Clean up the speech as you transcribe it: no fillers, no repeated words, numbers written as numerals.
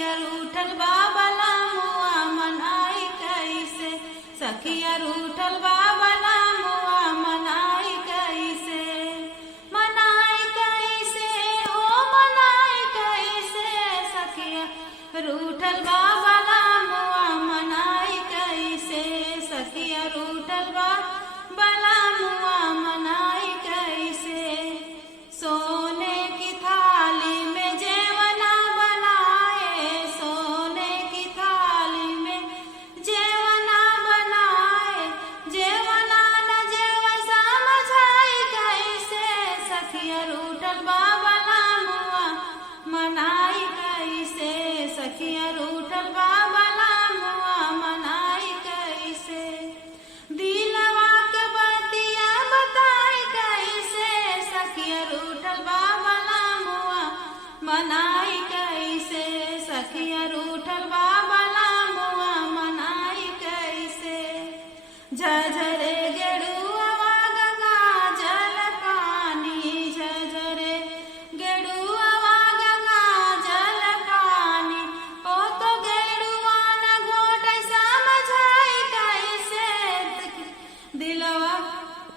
सखिया रूठल बाबा लामुआ मनाई कैसे, सखिया रूठल बाबा लामुआ मनाई कैसे, मनाई कैसे हो मनाई कैसे, सखिया रूठल बाबा लामुआ मनाई कैसे, सखिया रूठल बाबा लामुआ मनाई कैसे। सोने की थाली में जेवना बनाए, सोने की थाली में जेवना बनाए, जेवना न जेवन समझाई कैसे, सखिया रूठल बाबा लामुआ मनाई कैसे, सखिया रूठल बाबा लामुआ मनाई कैसे। दिलवा के बतिया बताई कैसे, सखिया रूठल बाबा लामुआ मनाई कैसे, सखिया रूठल बाबा लामुआ मनाई कैसे। झझरे